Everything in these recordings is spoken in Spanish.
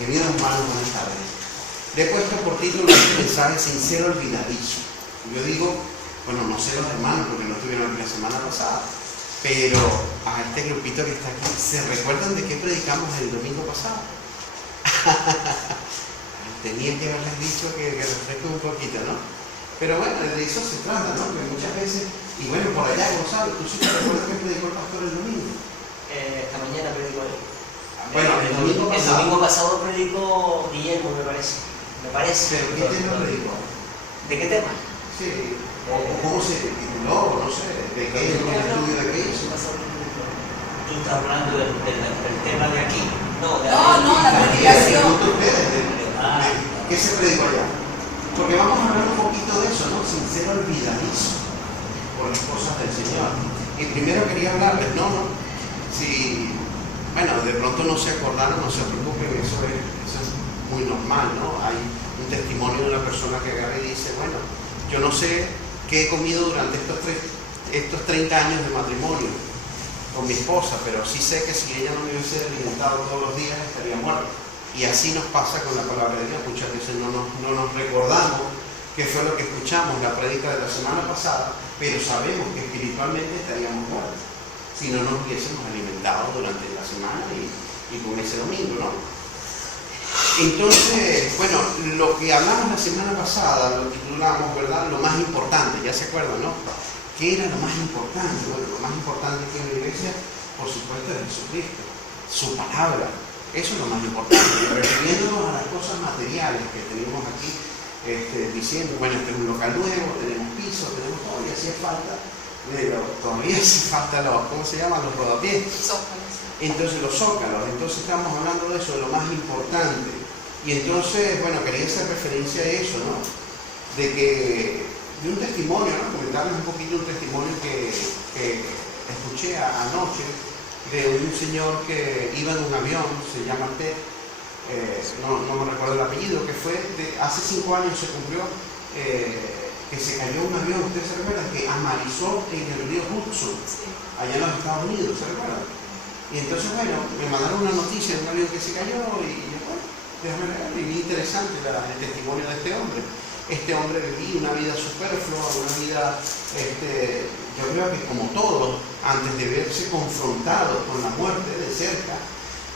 Queridos hermanos, buenas tardes. Le he puesto por título este mensaje sincero olvidadizo. Yo digo, bueno, no sé los hermanos porque no estuvieron aquí la semana pasada, pero a este grupito que está aquí, ¿se recuerdan de qué predicamos el domingo pasado? Tenía que haberles dicho que refresco un poquito, ¿no? Pero bueno, de eso se trata, ¿no? Que muchas veces, y bueno, por allá, Gonzalo, ¿tú sí te recuerdas que predicó el pastor el domingo? Esta mañana predicó él. Bueno, el domingo pasado predicó Guillermo, me parece. ¿Pero qué tema predicó? ¿De qué tema? Sí, o cómo se tituló, no sé, de qué es el estudio de qué hizo. Tú estás hablando del tema de aquí. No, la predicación. ¿Qué se predicó allá? Porque vamos a hablar un poquito de eso, ¿no? Sincero olvidadizo por las cosas del Señor. Y primero quería hablarles, si, bueno, de pronto no se acordaron, no se preocupen, eso es muy normal, ¿no? Hay un testimonio de una persona que agarra y dice, bueno, yo no sé qué he comido durante estos 30 años de matrimonio con mi esposa, pero sí sé que si ella no me hubiese alimentado todos los días estaría muerta. Y así nos pasa con la palabra de Dios. Muchas veces no nos recordamos qué fue lo que escuchamos en la prédica de la semana pasada, pero sabemos que espiritualmente estaríamos muertos si no nos hubiésemos alimentado durante la semana y con ese domingo, ¿no? Entonces, bueno, lo que hablamos la semana pasada lo titulamos, ¿verdad? Lo más importante, ya se acuerdan, ¿no? ¿Qué era lo más importante? Bueno, lo más importante que en la iglesia, por supuesto, es Jesucristo, su palabra. Eso es lo más importante, refiriéndonos a las cosas materiales que tenemos aquí, diciendo, bueno, este es un local nuevo, tenemos piso, tenemos todo, y hacía falta, pero todavía hace falta ¿cómo se llaman? Los rodapiés. Entonces los zócalos, entonces estamos hablando de eso, de lo más importante. Y entonces, bueno, quería hacer referencia a eso, ¿no? De un testimonio, ¿no? Comentarles un poquito un testimonio que escuché anoche, de un señor que iba en un avión, se llama Ted, no me recuerdo el apellido, que fue, hace 5 años se cumplió, que se cayó un avión, ¿ustedes se recuerdan? Que amarizó en el río Hudson, allá en los Estados Unidos, ¿se recuerdan? Y entonces, bueno, me mandaron una noticia de un avión que se cayó y yo, bueno, déjame leer, y vi interesante el testimonio de este hombre. Este hombre vivía una vida superflua, una vida, yo creo que como todos, antes de verse confrontados con la muerte de cerca.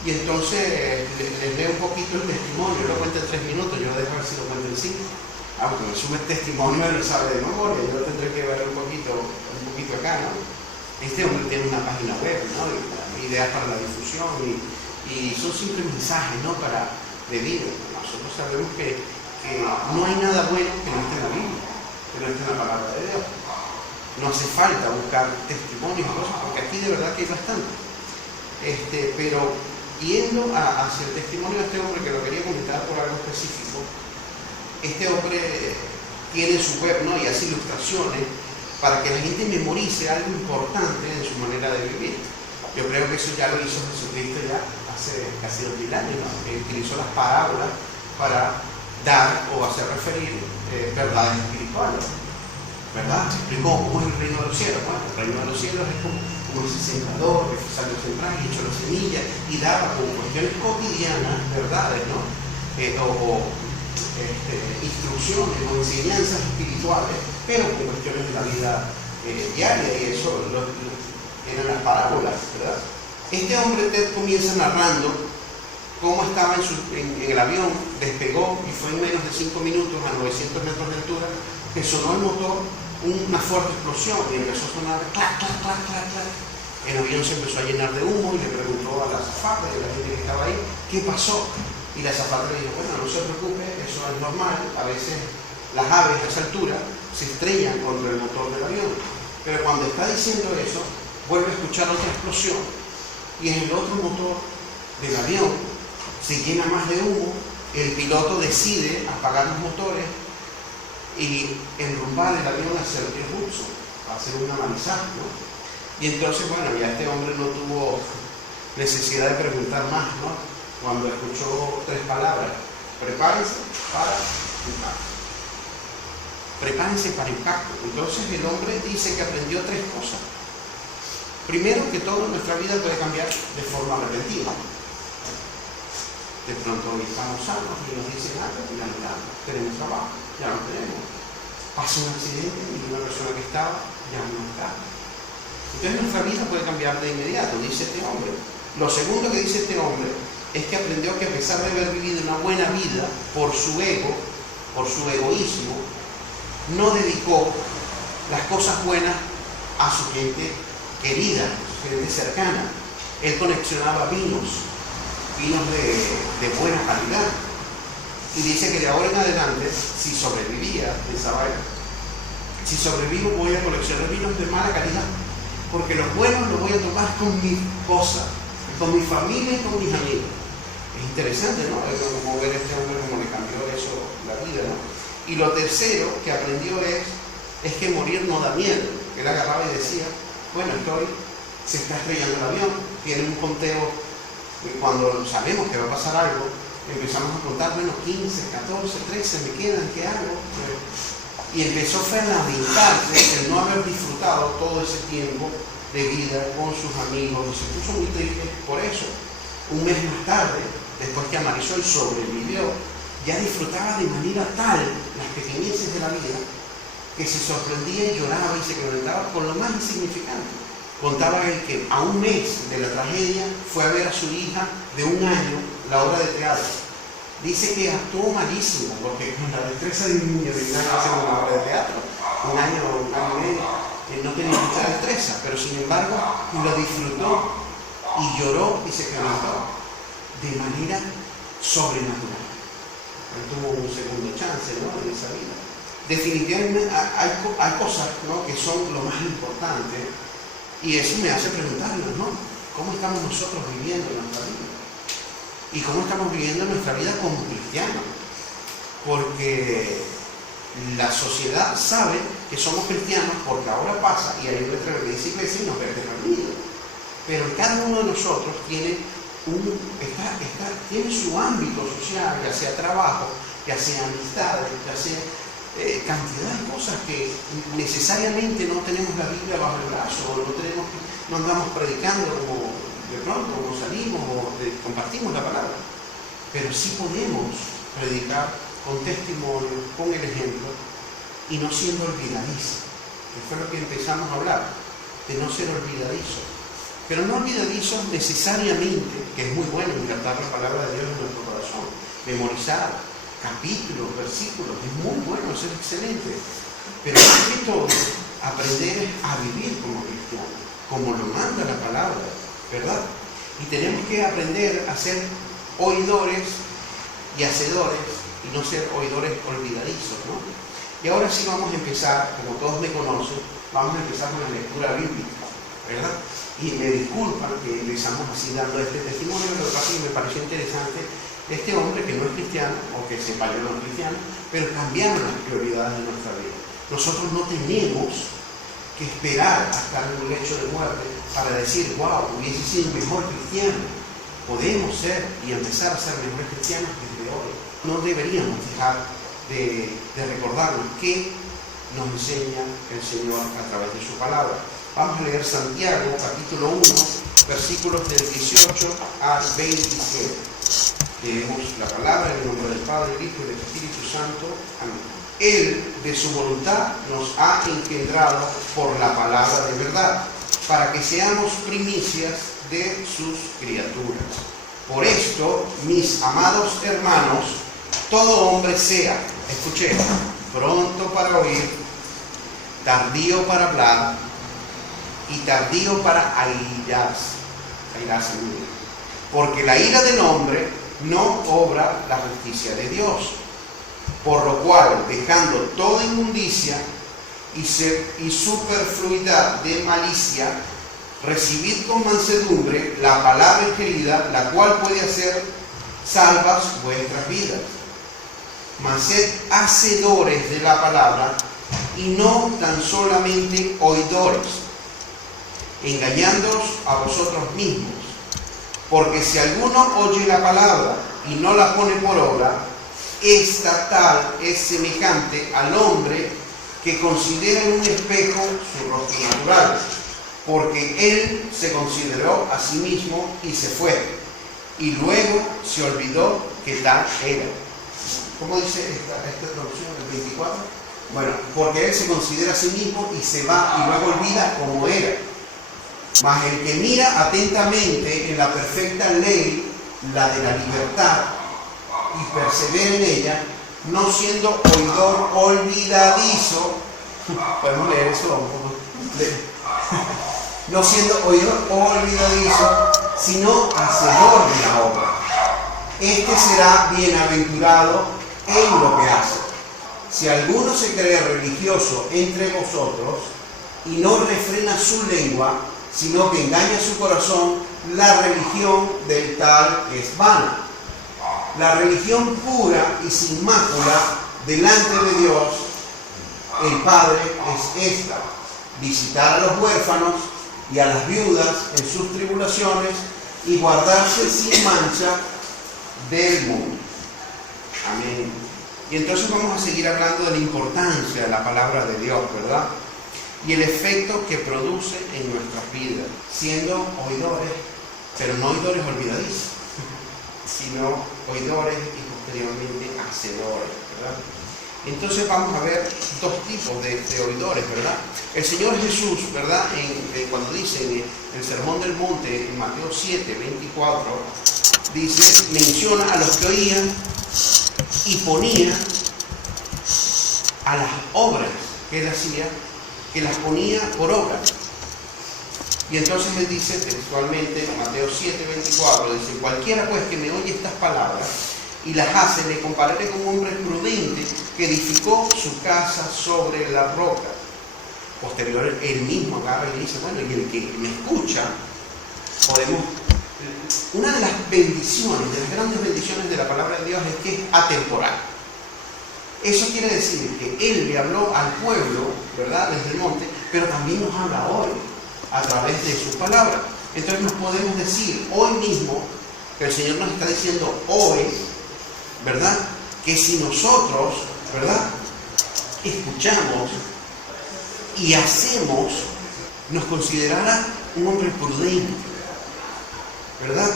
Y entonces les leo un poquito el testimonio, yo lo cuento en 3 minutos, yo lo dejo a ver si lo cuento en 5. Aunque me sume el testimonio, él lo sabe de memoria, yo lo tendré que ver un poquito acá, ¿no? Este hombre tiene una página web, ¿no? Y ideas para la difusión y son simples mensajes, ¿no? De vida. Nosotros sabemos que no hay nada bueno que no esté en la Biblia, que no esté en la palabra de Dios. No hace falta buscar testimonios y cosas, porque aquí de verdad que hay bastante. Pero yendo hacia el testimonio de este hombre, que lo quería comentar por algo específico, este hombre tiene su web, ¿no? Y hace ilustraciones para que la gente memorice algo importante en su manera de vivir. Yo creo que eso ya lo hizo Jesucristo ya hace casi 2000 años, ¿no? Él utilizó las parábolas para dar o hacer referir verdades espirituales, ¿verdad? Se explicó cómo es el reino de los cielos. Bueno, el reino de los cielos es como ese sembrador que salió a sembrar y echó la semilla y daba como cuestiones cotidianas, verdades, ¿no? Instrucciones o enseñanzas espirituales, pero con cuestiones de la vida diaria, y eso eran las parábolas, ¿verdad? Este hombre Ted comienza narrando cómo estaba en el avión, despegó y fue en menos de 5 minutos a 900 metros de altura que sonó el motor, una fuerte explosión y empezó a sonar clac, clac, clac, clac, clac. El avión se empezó a llenar de humo y le preguntó a la azafata y a la gente que estaba ahí, ¿qué pasó? Y la azafata le dijo, bueno, no se preocupe, eso es normal, a veces las aves a esa altura se estrellan contra el motor del avión, pero cuando está diciendo eso, vuelve a escuchar otra explosión y en el otro motor del avión se llena más de humo, el piloto decide apagar los motores y enrumbar el avión hacia el río Hudson, hacer un amarizaje, ¿no? Y entonces, bueno, ya este hombre no tuvo necesidad de preguntar más, ¿no? Cuando escuchó 3 palabras, prepárense para impacto. Prepárense para impacto. Entonces el hombre dice que aprendió 3 cosas. Primero, que todo en nuestra vida puede cambiar de forma repentina. De pronto hoy estamos sanos y nos dicen algo, ya no estamos, tenemos trabajo, ya no tenemos. Pasa un accidente y una persona que estaba ya no está. Entonces nuestra vida puede cambiar de inmediato, dice este hombre. Lo segundo que dice este hombre es que aprendió que a pesar de haber vivido una buena vida por su ego, por su egoísmo, no dedicó las cosas buenas a su gente querida, a su gente cercana. Él coleccionaba vinos de buena calidad. Y dice que de ahora en adelante, si sobrevivía, pensaba él, si sobrevivo voy a coleccionar vinos de mala calidad, porque los buenos los voy a tomar con mi esposa, con mi familia y con mis amigos. Es interesante, ¿no? Como ver a este hombre como le cambió eso la vida, ¿no? Y lo tercero que aprendió es que morir no da miedo. Él agarraba y decía, bueno, se está estrellando el avión, tiene un conteo, y cuando sabemos que va a pasar algo, empezamos a contar, bueno, 15, 14, 13, me quedan, ¿qué hago? Y empezó a lamentarse el no haber disfrutado todo ese tiempo de vida con sus amigos, y se puso muy triste por eso. Un mes más tarde, después que Marisol sobrevivió, ya disfrutaba de manera tal las pequeñeces de la vida que se sorprendía y lloraba y se quebrantaba con lo más insignificante. Contaba él que a un mes de la tragedia fue a ver a su hija de 1 año la obra de teatro. Dice que actuó malísimo, porque con la destreza de un niño de 1 año haciendo una obra de teatro, 1 año y medio, no tenía mucha destreza, pero sin embargo lo disfrutó y lloró y se quebrantó de manera sobrenatural. Él tuvo un segundo chance, ¿no?, en esa vida. Definitivamente hay cosas, ¿no?, que son lo más importante, y eso me hace preguntarnos, ¿no?, ¿cómo estamos nosotros viviendo nuestra vida? ¿Y cómo estamos viviendo nuestra vida como cristianos? Porque la sociedad sabe que somos cristianos porque ahora pasa, y hay nuestra iglesia y nos ve perdido. Pero cada uno de nosotros tiene su ámbito social, ya sea trabajo, ya sea amistades, ya sea cantidad de cosas que necesariamente no tenemos la Biblia bajo el brazo, no andamos predicando como de pronto, como salimos o compartimos la palabra, pero sí podemos predicar con testimonio, con el ejemplo, y no siendo olvidadizos, que fue lo que empezamos a hablar, de no ser olvidadizos. Pero no olvidadizos necesariamente, que es muy bueno encantar la palabra de Dios en nuestro corazón, memorizar capítulos, versículos, es muy bueno, es excelente. Pero más que todo, aprender a vivir como cristianos, como lo manda la palabra, ¿verdad? Y tenemos que aprender a ser oidores y hacedores, y no ser oidores olvidadizos, ¿no? Y ahora sí vamos a empezar, como todos me conocen, vamos a empezar con la lectura bíblica, ¿verdad? Y me disculpan que empezamos así dando este testimonio, pero lo que me pareció interesante, este hombre que no es cristiano, o que se parió no es cristiano, pero cambiaron las prioridades de nuestra vida. Nosotros no tenemos que esperar hasta el lecho de muerte para decir, wow, hubiese sido mejor cristiano. Podemos ser y empezar a ser mejores cristianos desde hoy. No deberíamos dejar de recordarnos qué nos enseña el Señor a través de su palabra. Vamos a leer Santiago, capítulo 1, versículos del 18 al 27. Leemos la palabra en el nombre del Padre, del Hijo y del Espíritu Santo. Amén. Él, de su voluntad, nos ha engendrado por la palabra de verdad, para que seamos primicias de sus criaturas. Por esto, mis amados hermanos, todo hombre sea, escuché, pronto para oír, tardío para hablar y tardío para airarse, porque la ira del hombre no obra la justicia de Dios. Por lo cual, dejando toda inmundicia y superfluidad de malicia, recibid con mansedumbre la palabra querida, la cual puede hacer salvas vuestras vidas. Mas sed hacedores de la palabra y no tan solamente oidores, engañándoos a vosotros mismos. Porque si alguno oye la palabra y no la pone por obra, esta tal es semejante al hombre que considera en un espejo su rostro natural, porque él se consideró a sí mismo y se fue, y luego se olvidó que tal era. ¿Cómo dice esta traducción, el 24? Bueno, porque él se considera a sí mismo y se va y luego olvida como era. Mas el que mira atentamente en la perfecta ley, la de la libertad, y persevera en ella, no siendo oidor olvidadizo, podemos leer eso un poco, no siendo oidor olvidadizo, sino hacedor de la obra. Este será bienaventurado en lo que hace. Si alguno se cree religioso entre vosotros y no refrena su lengua, sino que engaña su corazón, la religión del tal es vana. La religión pura y sin mácula delante de Dios, el Padre, es esta: visitar a los huérfanos y a las viudas en sus tribulaciones y guardarse sin mancha del mundo. Amén. Y entonces vamos a seguir hablando de la importancia de la palabra de Dios, ¿verdad? Y el efecto que produce en nuestras vidas, siendo oidores, pero no oidores olvidadizos, sino oidores y posteriormente hacedores, ¿verdad? Entonces vamos a ver dos tipos de oidores, ¿verdad? El Señor Jesús, ¿verdad? Cuando dice en el Sermón del Monte, en Mateo 7, 24, dice, menciona a los que oían y ponía a las obras que él hacía, que las ponía por obra. Y entonces él dice textualmente, Mateo 7, 24, dice, cualquiera pues que me oye estas palabras y las hace, le compararé con un hombre prudente que edificó su casa sobre la roca. Posterior, él mismo agarra y dice, bueno, y el que me escucha, podemos... Una de las bendiciones, de las grandes bendiciones de la palabra de Dios es que es atemporal. Eso quiere decir que Él le habló al pueblo, ¿verdad?, desde el monte, pero también nos habla hoy a través de su palabra. Entonces nos podemos decir hoy mismo, que el Señor nos está diciendo hoy, ¿verdad?, que si nosotros, ¿verdad?, escuchamos y hacemos, nos considerará un hombre prudente, ¿verdad?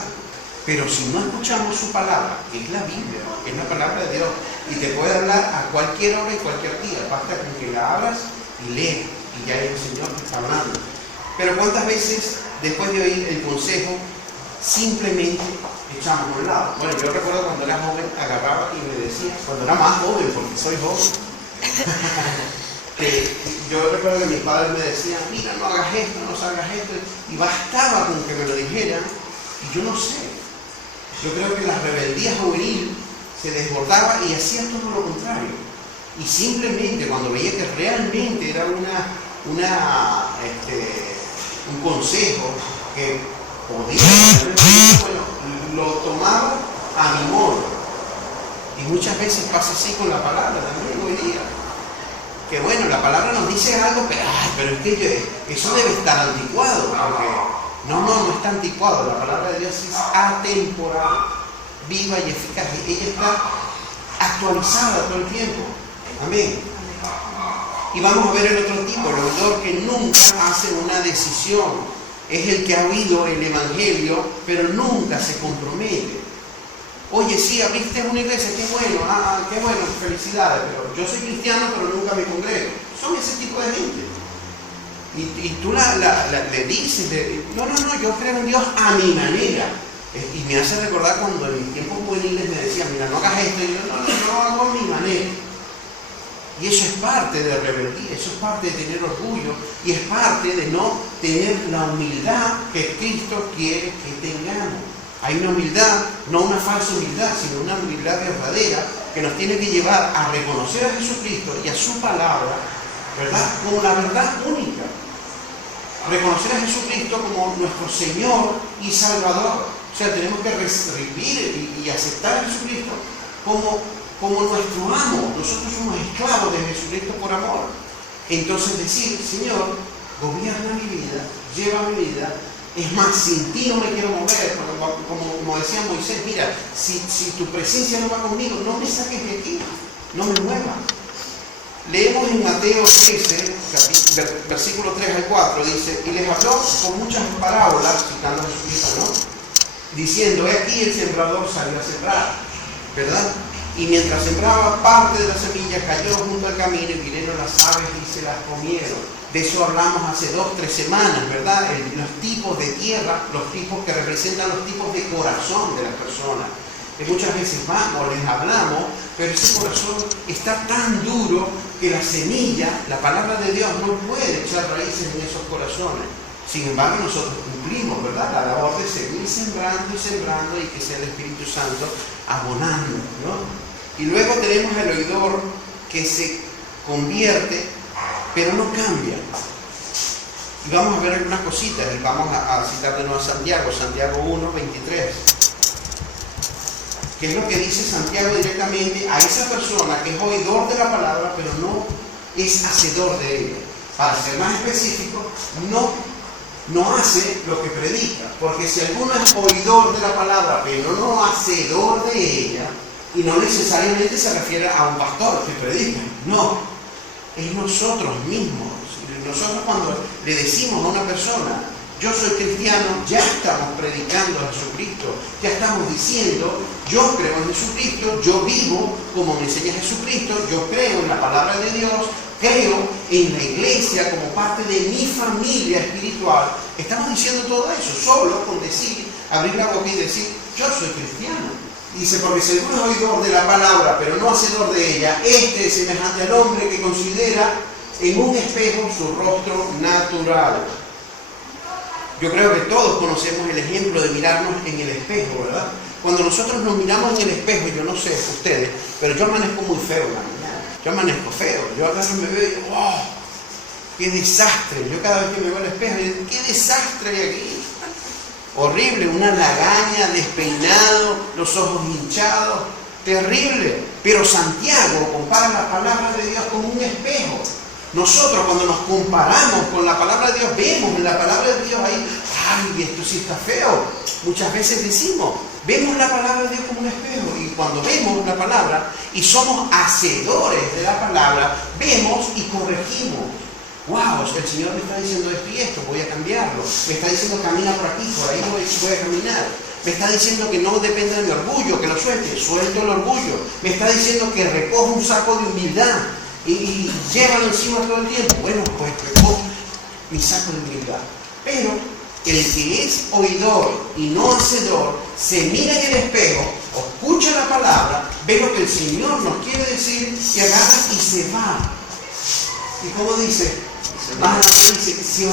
Pero si no escuchamos su palabra, que es la Biblia, que es la palabra de Dios, y te puede hablar a cualquier hora y cualquier día, basta con que la abras y lees, y ya el Señor te está hablando. Pero ¿cuántas veces, después de oír el consejo, simplemente echamos por un lado? Bueno, yo recuerdo cuando era joven, agarraba y me decía, cuando era más joven, porque soy joven, yo recuerdo que mis padres me decían, mira, no hagas esto, no salgas esto, y bastaba con que me lo dijeran, y yo no sé. Yo creo que la rebeldía juvenil se desbordaba y hacía todo lo contrario. Y simplemente cuando veía que realmente era un consejo que podía hacer, bueno, lo tomaba a mi modo. Y muchas veces pasa así con la palabra también hoy día. Que bueno, la palabra nos dice algo, pero es que eso debe estar anticuado, porque no está anticuado. La palabra de Dios es atemporal, viva y eficaz. Ella está actualizada todo el tiempo. Amén. Y vamos a ver el otro tipo, el oidor que nunca hace una decisión. Es el que ha oído el Evangelio, pero nunca se compromete. Oye, sí, abriste una iglesia, qué bueno, qué bueno, felicidades, pero yo soy cristiano, pero nunca me congrego. Son ese tipo de gente. Y tú le dices, no, yo creo en Dios a mi manera. Y me hace recordar cuando en mis tiempos juveniles me decían, mira, no hagas esto, y yo, no hago a mi manera. Y eso es parte de rebeldía, eso es parte de tener orgullo, y es parte de no tener la humildad que Cristo quiere que tengamos. Hay una humildad, no una falsa humildad, sino una humildad verdadera que nos tiene que llevar a reconocer a Jesucristo y a su palabra, ¿verdad?, como la verdad única. Reconocer a Jesucristo como nuestro Señor y Salvador. O sea, tenemos que recibir y aceptar a Jesucristo como nuestro amo. Nosotros somos esclavos de Jesucristo por amor. Entonces decir, Señor, gobierna mi vida, lleva mi vida. Es más, sin ti no me quiero mover, como decía Moisés, mira, si tu presencia no va conmigo, no me saques de aquí, no me muevas. Leemos en Mateo 13, versículo 3 al 4, dice, y les habló con muchas parábolas, citando a Jesucristo, ¿no?, diciendo, he aquí el sembrador salió a sembrar, ¿verdad? Y mientras sembraba, parte de la semilla cayó junto al camino y vinieron las aves y se las comieron. De eso hablamos hace 2 o 3 semanas, ¿verdad? Los tipos de tierra, los tipos que representan los tipos de corazón de las personas. Que muchas veces vamos, les hablamos, pero ese corazón está tan duro que la semilla, la palabra de Dios, no puede echar raíces en esos corazones. Sin embargo, nosotros cumplimos, ¿verdad?, la labor de seguir sembrando y sembrando y que sea el Espíritu Santo abonando, ¿no? Y luego tenemos el oidor que se convierte, pero no cambia. Y vamos a ver algunas cositas. Y vamos a citar de nuevo a Santiago 1, 23. ¿Qué es lo que dice Santiago directamente a esa persona que es oidor de la palabra, pero no es hacedor de ella? Para ser más específico, no hace lo que predica. Porque si alguno es oidor de la palabra, pero no hacedor de ella, y no necesariamente se refiere a un pastor que predica, no, es nosotros mismos. Nosotros cuando le decimos a una persona, yo soy cristiano, ya estamos predicando a Jesucristo, ya estamos diciendo, yo creo en Jesucristo, yo vivo como me enseña Jesucristo, yo creo en la palabra de Dios, creo en la iglesia como parte de mi familia espiritual. Estamos diciendo todo eso, solo con decir, abrir la boca y decir, yo soy cristiano. Dice, porque si alguno es oidor de la palabra, pero no hacedor de ella, este es semejante al hombre que considera en un espejo su rostro natural. Yo creo que todos conocemos el ejemplo de mirarnos en el espejo, ¿verdad? Cuando nosotros nos miramos en el espejo, yo no sé ustedes, pero yo amanezco muy feo la mañana. Yo amanezco feo. Yo a veces me veo y digo, ¡oh! ¡Qué desastre! Yo cada vez que me veo al espejo, digo, ¡qué desastre hay aquí! Horrible, una lagaña, despeinado, los ojos hinchados, terrible. Pero Santiago compara la palabra de Dios con un espejo. Nosotros cuando nos comparamos con la palabra de Dios, vemos en la palabra de Dios ahí, ¡ay, esto sí está feo! Muchas veces decimos, vemos la palabra de Dios como un espejo, y cuando vemos la palabra y somos hacedores de la palabra, vemos y corregimos. ¡Wow! El Señor me está diciendo esto y esto, voy a cambiarlo. Me está diciendo camina por aquí, por ahí voy a caminar. Me está diciendo que no depende de mi orgullo, que lo suelto el orgullo. Me está diciendo que recojo un saco de humildad y llévalo encima todo el tiempo. Bueno, pues recojo mi saco de humildad. Pero el que es oidor y no hacedor, se mira en el espejo, escucha la palabra, ve lo que el Señor nos quiere decir y agarra y se va. ¿Y cómo dice? Más adelante dice, se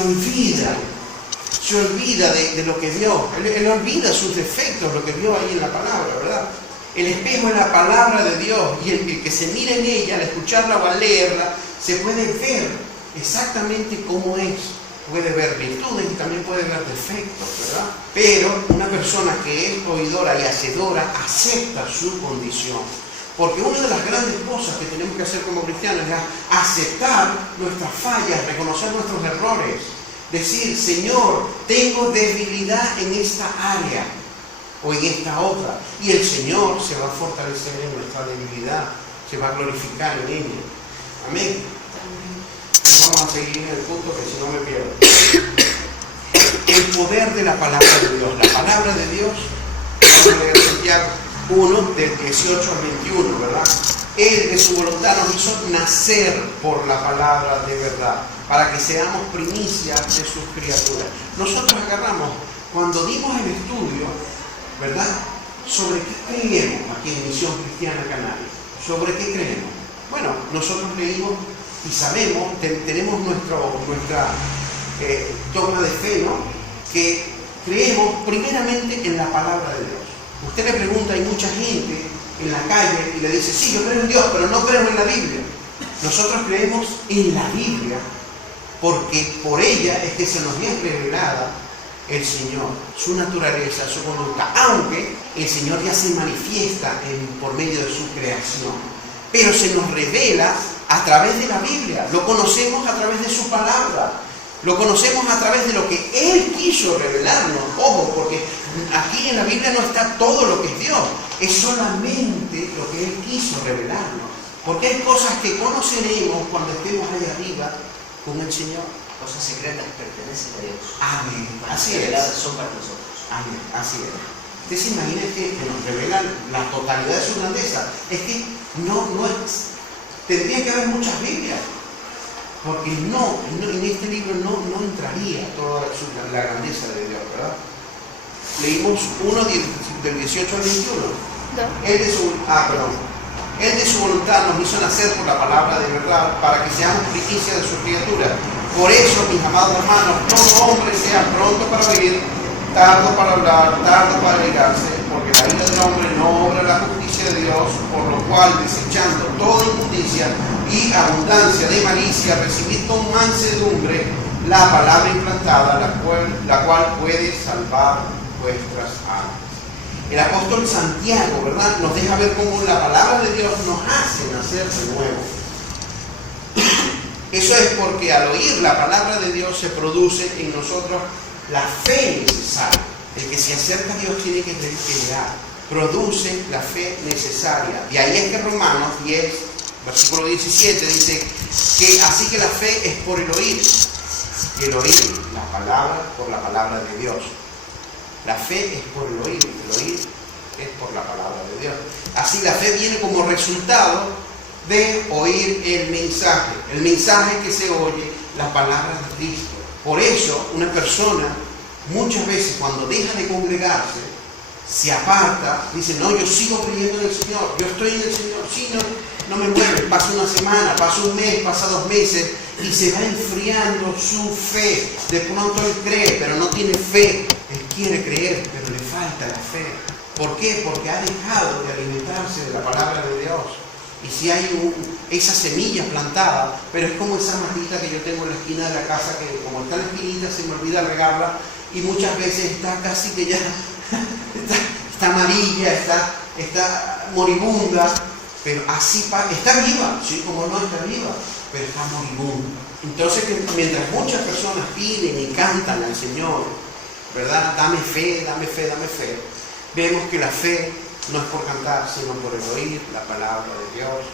olvida de lo que vio. Él olvida sus defectos, lo que vio ahí en la palabra, ¿verdad? El espejo es la palabra de Dios, y el que se mira en ella, al escucharla o al leerla, se puede ver exactamente cómo es. Puede ver virtudes y también puede ver defectos, ¿verdad? Pero una persona que es oidora y hacedora acepta su condición. Porque una de las grandes cosas que tenemos que hacer como cristianos es aceptar nuestras fallas, reconocer nuestros errores. Decir, Señor, tengo debilidad en esta área o en esta otra. Y el Señor se va a fortalecer en nuestra debilidad, se va a glorificar en ella. Amén. Vamos a seguir en el punto que si no me pierdo. El poder de la palabra de Dios. La palabra de Dios, vamos a leer Santiago 1, del 18 al 21, ¿verdad? Él de su voluntad nos hizo nacer por la palabra de verdad, para que seamos primicias de sus criaturas. Nosotros agarramos, cuando dimos el estudio, ¿verdad?, sobre qué creemos aquí en Misión Cristiana Canaria. ¿Sobre qué creemos? Bueno, nosotros leímos y sabemos, tenemos nuestra dogma de fe, ¿no?, que creemos primeramente en la palabra de Dios. Usted le pregunta, hay mucha gente en la calle y le dice, sí, yo creo en Dios, pero no creo en la Biblia. Nosotros creemos en la Biblia porque por ella es que se nos es revelada el Señor, su naturaleza, su conducta, aunque el Señor ya se manifiesta por medio de su creación, pero se nos revela a través de la Biblia, lo conocemos a través de su palabra, lo conocemos a través de lo que Él quiso revelarnos. Ojo, porque aquí en la Biblia no está todo lo que es Dios, es solamente lo que Él quiso revelarnos, porque hay cosas que conoceremos cuando estemos allá arriba con el Señor. Cosas secretas pertenecen a Dios. Amén. Así es. Reveladas son para nosotros. Amén. Así es. Usted se imagina que nos revelan la totalidad de su grandeza. Es que no es. Tendría que haber muchas Biblias. Porque en este libro no entraría toda la grandeza de Dios, ¿verdad? Leímos uno del 18 al 21. Él de su voluntad nos hizo nacer por la palabra de verdad, para que seamos primicia de su criatura. Por eso, mis amados hermanos, todo hombre sea pronto para oír, tardo para hablar, tardo para irarse, porque la ira del hombre no obra la justicia de Dios, por lo cual, desechando toda inmundicia y abundancia de malicia, recibid con mansedumbre la palabra implantada, la cual puede salvar vuestras almas. El apóstol Santiago, ¿verdad?, nos deja ver cómo la palabra de Dios nos hace nacer de nuevo. Eso es porque al oír la palabra de Dios se produce en nosotros la fe necesaria. El que se acerca a Dios tiene que creer. Produce la fe necesaria. De ahí es que Romanos 10, versículo 17 dice que así que la fe es por el oír. Y el oír la palabra por la palabra de Dios. La fe es por el oír es por la palabra de Dios. Así la fe viene como resultado de oír el mensaje que se oye, la palabra de Cristo. Por eso una persona muchas veces cuando deja de congregarse, se aparta, dice, no, yo sigo creyendo en el Señor, yo estoy en el Señor, sí, no me mueve, pasa una semana, pasa un mes, pasa 2 meses, y se va enfriando su fe. De pronto él cree, pero no tiene fe. Él quiere creer, pero le falta la fe. ¿Por qué? Porque ha dejado de alimentarse de la palabra de Dios. Y si hay esa semilla plantada, pero es como esa matita que yo tengo en la esquina de la casa, que como está en la esquinita se me olvida regarla, y muchas veces está casi que ya está amarilla, está moribunda, pero así está viva, sí, como no está viva, pero está moribunda. Entonces, mientras muchas personas piden y cantan al Señor, ¿verdad? Dame fe, dame fe, dame fe. Vemos que la fe no es por cantar, sino por el oír la palabra de Dios.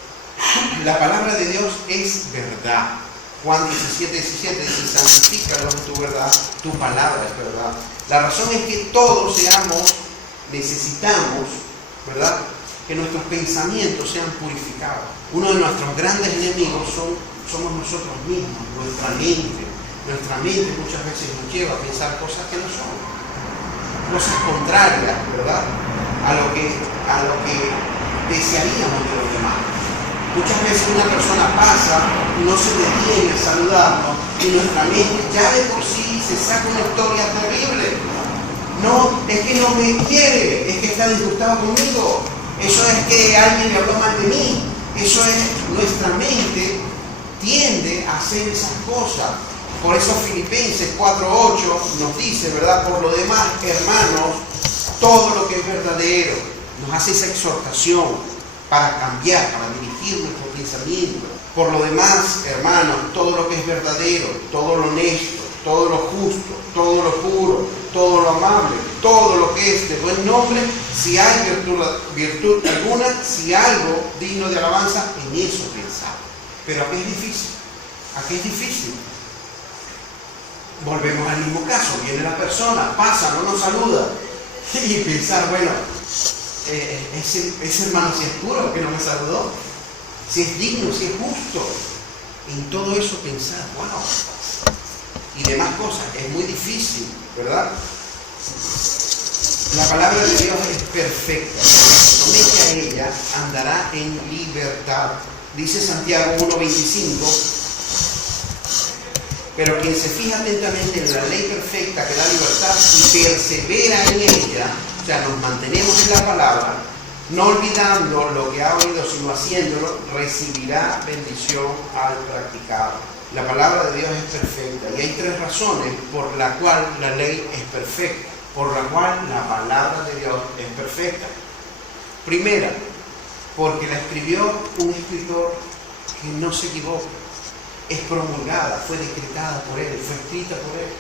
La palabra de Dios es verdad. Juan 17 dice, santifícalos en tu verdad, tu palabra es verdad. La razón es que todos necesitamos, ¿verdad?, que nuestros pensamientos sean purificados. Uno de nuestros grandes enemigos somos nosotros mismos, nuestra mente. Nuestra mente muchas veces nos lleva a pensar cosas que no son, cosas contrarias, ¿verdad?, a lo que desearíamos de los demás. Muchas veces una persona pasa, no se detiene a saludarnos y nuestra mente ya de por sí se saca una historia terrible. No, es que no me quiere, es que está disgustado conmigo, eso es que alguien le habló mal de mí. Eso es, nuestra mente tiende a hacer esas cosas. Por eso Filipenses 4:8 nos dice, ¿verdad? Por lo demás, hermanos, todo lo que es verdadero, nos hace esa exhortación para cambiar, para dirigir nuestro pensamiento. Por lo demás, hermanos, todo lo que es verdadero, todo lo honesto, todo lo justo, todo lo puro, todo lo amable, todo lo que es de buen nombre, si hay virtud alguna, si algo digno de alabanza, en eso pensar. Pero ¿a qué es difícil? ¿A qué es difícil? Volvemos al mismo caso, viene la persona, pasa, no nos saluda, y pensar, bueno, ese hermano si es puro que no me saludó, si es digno, si es justo, en todo eso pensar, wow, y demás cosas, es muy difícil, ¿verdad? La palabra de Dios es perfecta, el que se somete a ella andará en libertad. Dice Santiago 1:25, pero quien se fija atentamente en la ley perfecta que da libertad y persevera en ella, o sea, nos mantenemos en la palabra, no olvidando lo que ha oído, sino haciéndolo, recibirá bendición al practicarlo. La palabra de Dios es perfecta y hay 3 razones por la cual la ley es perfecta, por la cual la palabra de Dios es perfecta. Primera, porque la escribió un escritor que no se equivoca. Es promulgada, fue decretada por él, fue escrita por él.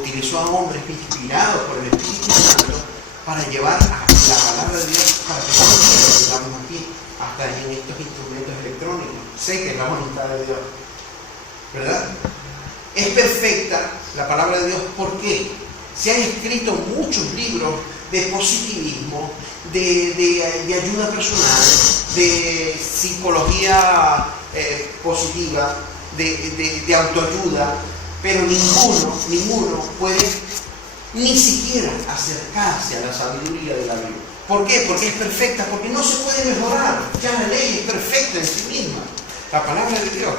Utilizó a hombres inspirados por el Espíritu Santo para llevar a la palabra de Dios para que nosotros estamos aquí, hasta en estos instrumentos electrónicos. Sé que es la voluntad de Dios, ¿verdad? Es perfecta la palabra de Dios. ¿Por qué? Se han escrito muchos libros de positivismo, de ayuda personal, de psicología positiva, de autoayuda, pero ninguno puede ni siquiera acercarse a la sabiduría de la Biblia. ¿Por qué? Porque es perfecta, porque no se puede mejorar. Ya la ley es perfecta en sí misma. La palabra de Dios,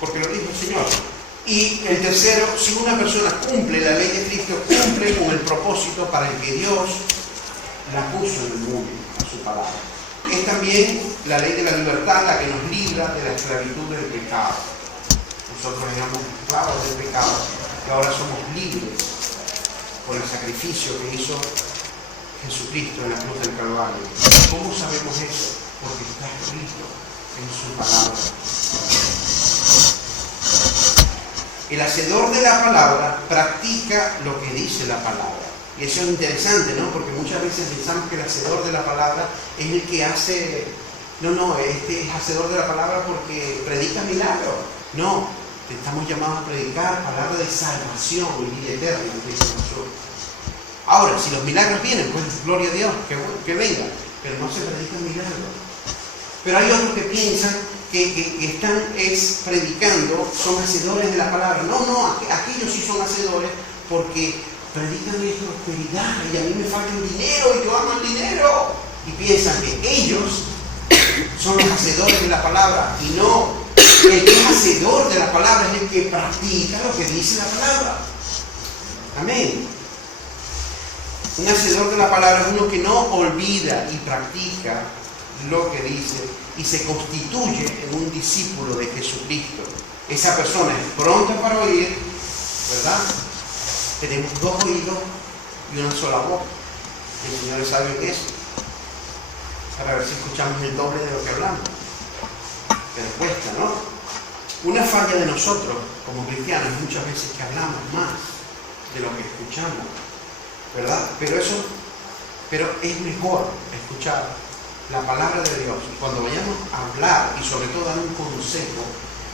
porque lo dijo el Señor. Y el tercero, si una persona cumple la ley de Cristo, cumple con el propósito para el que Dios la puso en el mundo, a su palabra. Es también la ley de la libertad la que nos libra de la esclavitud del pecado. Nosotros éramos esclavos del pecado y ahora somos libres por el sacrificio que hizo Jesucristo en la cruz del Calvario. ¿Cómo sabemos eso? Porque está escrito en su palabra. El hacedor de la palabra practica lo que dice la palabra. Y eso es interesante, ¿no? Porque muchas veces pensamos que el hacedor de la palabra es el que hace... No, este es hacedor de la palabra porque predica milagros. No, estamos llamados a predicar palabra de salvación y vida eterna, dice Jesús. Ahora, si los milagros vienen, pues gloria a Dios, que vengan, pero no se predican milagros. Pero hay otros que piensan que están predicando, son hacedores de la palabra. No, aquellos sí son hacedores porque predican de prosperidad y a mí me falta el dinero y yo amo el dinero. Y piensan que ellos son los hacedores de la palabra y no, el que es hacedor de la palabra es el que practica lo que dice la palabra. Amén. Un hacedor de la palabra es uno que no olvida y practica lo que dice y se constituye en un discípulo de Jesucristo. Esa persona es pronta para oír, ¿verdad? Tenemos dos oídos y una sola boca. El Señor es sabio en eso, para ver si escuchamos el doble de lo que hablamos. Pero cuesta, ¿no? Una falla de nosotros como cristianos muchas veces que hablamos más de lo que escuchamos, ¿verdad? Pero es mejor escuchar la palabra de Dios. Y cuando vayamos a hablar y sobre todo dar un consejo,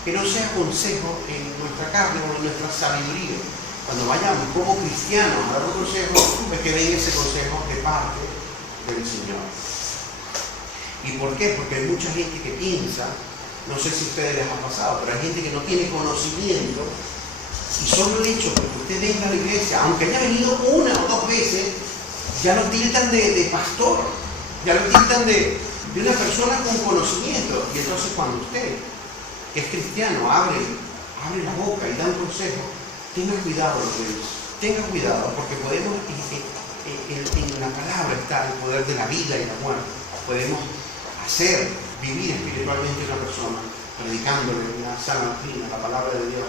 que no sea consejo en nuestra carne o en nuestra sabiduría. Cuando vayamos como cristianos a dar un consejo, pues que venga ese consejo de parte del Señor. ¿Y por qué? Porque hay mucha gente que piensa, no sé si a ustedes les ha pasado, pero hay gente que no tiene conocimiento y solo el hecho de que usted venga a la iglesia, aunque haya venido una o dos veces, ya lo tildan de pastor, ya lo tildan de una persona con conocimiento. Y entonces cuando usted, que es cristiano, abre la boca y da un consejo, tenga cuidado lo que dice. Tenga cuidado, porque podemos, en la palabra está el poder de la vida y la muerte. Podemos hacer vivir espiritualmente a una persona, predicándole una sana doctrina, la palabra de Dios.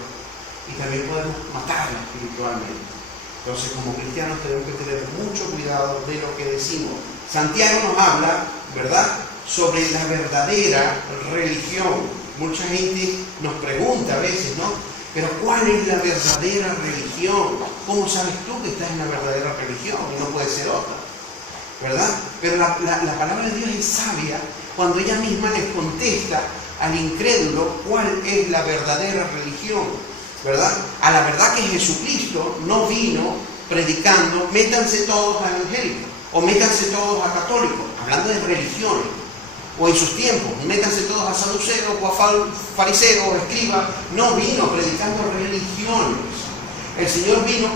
Y también podemos matarla espiritualmente. Entonces, como cristianos tenemos que tener mucho cuidado de lo que decimos. Santiago nos habla, ¿verdad?, sobre la verdadera religión. Mucha gente nos pregunta a veces, ¿no? Pero ¿cuál es la verdadera religión? ¿Cómo sabes tú que estás en la verdadera religión y no puede ser otra? ¿Verdad? Pero la palabra de Dios es sabia cuando ella misma les contesta al incrédulo cuál es la verdadera religión, ¿verdad? A la verdad que Jesucristo no vino predicando, métanse todos a evangélicos o métanse todos a católicos, hablando de religiones, o en sus tiempos, métanse todos a saduceos o a fariseos o escribas. No vino predicando religiones. El Señor vino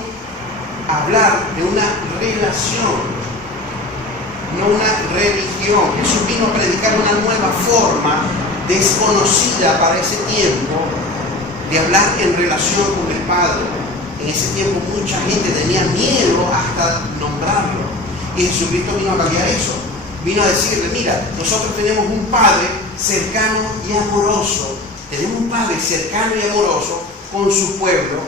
a hablar de una relación, no una religión. Jesús vino a predicar una nueva forma desconocida para ese tiempo de hablar en relación con el Padre. En ese tiempo mucha gente tenía miedo hasta nombrarlo. Y Jesucristo vino a cambiar eso. Vino a decirle, mira, nosotros tenemos un Padre cercano y amoroso. Tenemos un Padre cercano y amoroso con su pueblo.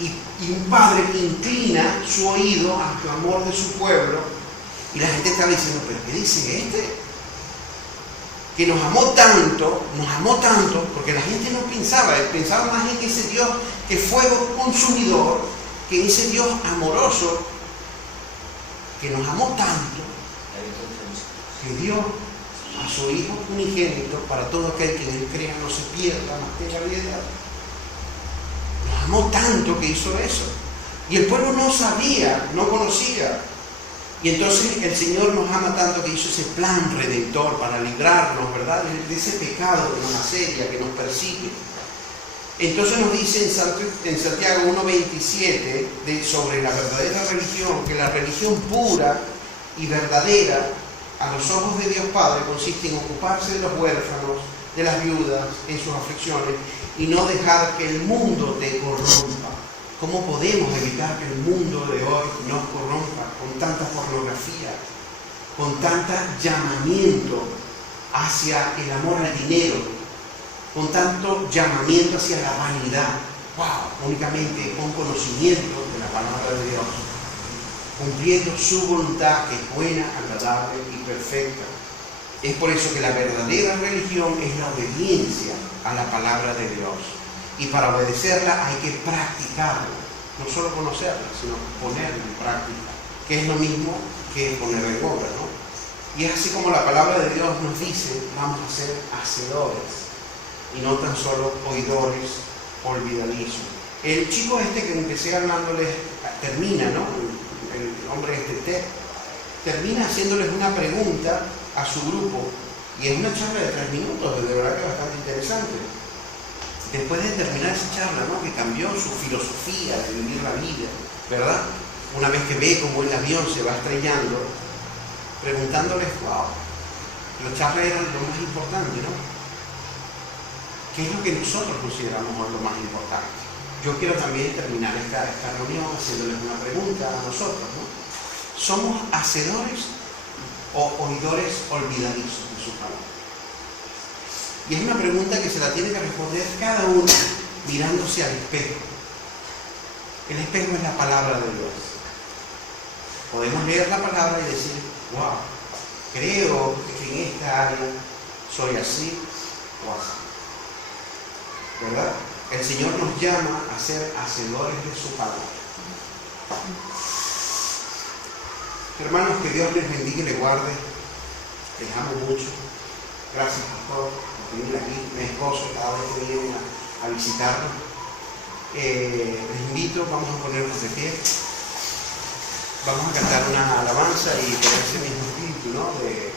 Y un Padre que inclina su oído al clamor de su pueblo. Y la gente estaba diciendo, ¿pero qué dice este? Que nos amó tanto, porque la gente no pensaba más en ese Dios que fuego consumidor, que en ese Dios amoroso, que nos amó tanto, que dio a su Hijo unigénito para todo aquel que en él crea no se pierda, mas tenga vida eterna. Nos amó tanto que hizo eso. Y el pueblo no sabía, no conocía. Y entonces el Señor nos ama tanto que hizo ese plan redentor para librarnos, ¿verdad?, de ese pecado que nos asedia, que nos persigue. Entonces nos dice en Santiago 1:27 sobre la verdadera religión, que la religión pura y verdadera a los ojos de Dios Padre consiste en ocuparse de los huérfanos, de las viudas en sus aflicciones y no dejar que el mundo te corrompa. ¿Cómo podemos evitar que el mundo de hoy nos corrompa con tanta pornografía, con tanto llamamiento hacia el amor al dinero, con tanto llamamiento hacia la vanidad? ¡Wow! Únicamente con conocimiento de la palabra de Dios, cumpliendo su voluntad que es buena, agradable y perfecta. Es por eso que la verdadera religión es la obediencia a la palabra de Dios. Y para obedecerla hay que practicarla, no solo conocerla, sino ponerla en práctica, que es lo mismo que poner en obra, ¿no? Y es así como la palabra de Dios nos dice, vamos a ser hacedores y no tan solo oidores olvidadizos. El chico este que empecé hablándoles termina, ¿no? El hombre este termina haciéndoles una pregunta a su grupo, y es una charla de 3 minutos, de verdad que bastante interesante. Después de terminar esa charla, ¿no?, que cambió su filosofía de vivir la vida, ¿verdad?, una vez que ve cómo el avión se va estrellando, preguntándoles, wow, la charla era lo más importante, ¿no? ¿Qué es lo que nosotros consideramos lo más importante? Yo quiero también terminar esta reunión haciéndoles una pregunta a nosotros, ¿no? ¿Somos hacedores o oidores olvidadizos de su palabra? Y es una pregunta que se la tiene que responder cada uno mirándose al espejo. El espejo es la palabra de Dios. Podemos leer la palabra y decir, wow, creo que en esta área soy así o así, ¿verdad? El Señor nos llama a ser hacedores de su palabra. Hermanos, que Dios les bendiga y les guarde. Les amo mucho. Gracias, pastor, por venir aquí. Mi esposo, cada vez que vienen a visitarnos. Les invito, vamos a ponernos de pie. Vamos a cantar una alabanza y con ese mismo espíritu, ¿no?, de